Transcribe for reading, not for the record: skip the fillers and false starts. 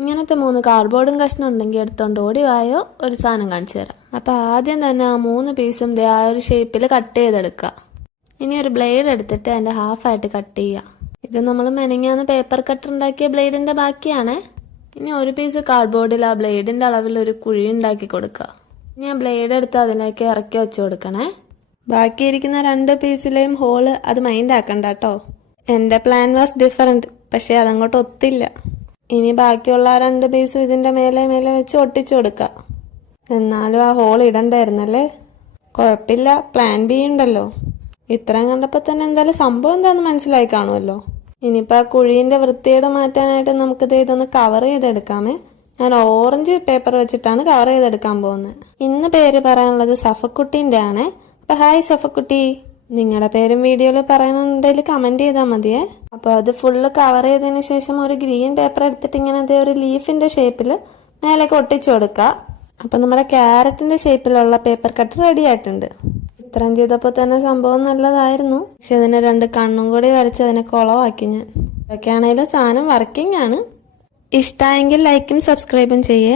ഇങ്ങനത്തെ 3 കാർഡ്ബോർഡും കഷ്ണം ഉണ്ടെങ്കിൽ എടുത്തോണ്ട് ഓടി വായോ, ഒരു സാധനം കാണിച്ചു തരാം. അപ്പോൾ ആദ്യം തന്നെ ആ 3 പീസും ആ ഒരു ഷേപ്പിൽ കട്ട് ചെയ്തെടുക്കുക. ഇനി ഒരു ബ്ലേഡ് എടുത്തിട്ട് അതിൻ്റെ ഹാഫായിട്ട് കട്ട് ചെയ്യുക. ഇത് നമ്മൾ മെനങ്ങാന്ന് പേപ്പർ കട്ടർ ഉണ്ടാക്കിയ ബ്ലേഡിൻ്റെ ബാക്കിയാണേ. ഇനി ഒരു പീസ് കാർഡ്ബോർഡിൽ ആ ബ്ലേഡിൻ്റെ അളവിൽ ഒരു കുഴി ഉണ്ടാക്കി കൊടുക്കുക. ഇനി ആ ബ്ലേഡ് എടുത്ത് അതിലേക്ക് ഇറക്കി വെച്ച് കൊടുക്കണേ. ബാക്കിയിരിക്കുന്ന 2 പീസിലെയും ഹോള് അത് മൈൻഡ് ആക്കണ്ട കേട്ടോ. എൻ്റെ പ്ലാൻ വാസ് ഡിഫറൻറ്റ്, പക്ഷേ അതങ്ങോട്ട് ഒത്തില്ല. ഇനി ബാക്കിയുള്ള ആ 2 പീസും ഇതിൻ്റെ മേലെ വെച്ച് ഒട്ടിച്ചു കൊടുക്കുക. എന്നാലും ആ ഹോൾ ഇടണ്ടായിരുന്നല്ലേ. കുഴപ്പമില്ല, പ്ലാൻ ബി ഉണ്ടല്ലോ. ഇത്രയും കണ്ടപ്പോൾ തന്നെ എന്തായാലും സംഭവം എന്താണെന്ന് മനസ്സിലായി കാണുമല്ലോ. ഇനിയിപ്പോൾ ആ കുഴീൻ്റെ വൃത്തിയേട് മാറ്റാനായിട്ട് നമുക്കിത് ഇതൊന്ന് കവർ ചെയ്തെടുക്കാമേ. ഞാൻ ഓറഞ്ച് പേപ്പർ വെച്ചിട്ടാണ് കവർ ചെയ്തെടുക്കാൻ പോകുന്നത്. ഇന്ന് പേര് പറയാനുള്ളത് സഫക്കുട്ടീൻ്റെ ആണേ. അപ്പോൾ ഹായ് സഫക്കുട്ടി, നിങ്ങളുടെ പേരും വീഡിയോയിൽ പറയണമെന്നുണ്ടെങ്കിൽ കമൻറ്റ് ചെയ്താൽ മതിയേ. അപ്പോൾ അത് ഫുള്ള് കവർ ചെയ്തതിന് ശേഷം ഒരു ഗ്രീൻ പേപ്പർ എടുത്തിട്ട് ഇങ്ങനെ ഒരു ലീഫിൻ്റെ ഷേപ്പിൽ മേലേക്ക് ഒട്ടിച്ചു കൊടുക്കുക. അപ്പോൾ നമ്മുടെ ക്യാരറ്റിൻ്റെ ഷേപ്പിലുള്ള പേപ്പർ കട്ട് റെഡി ആയിട്ടുണ്ട്. ഇത്രയും ചെയ്തപ്പോൾ തന്നെ സംഭവം നല്ലതായിരുന്നു. പക്ഷെ അതിന് 2 കണ്ണും കൂടി വരച്ച് അതിനെ കുളമാക്കി ഞാൻ. ഇതൊക്കെയാണെങ്കിലും സാധനം വർക്കിംഗ് ആണ്. ഇഷ്ടമായെങ്കിൽ ലൈക്കും സബ്സ്ക്രൈബും ചെയ്യേ.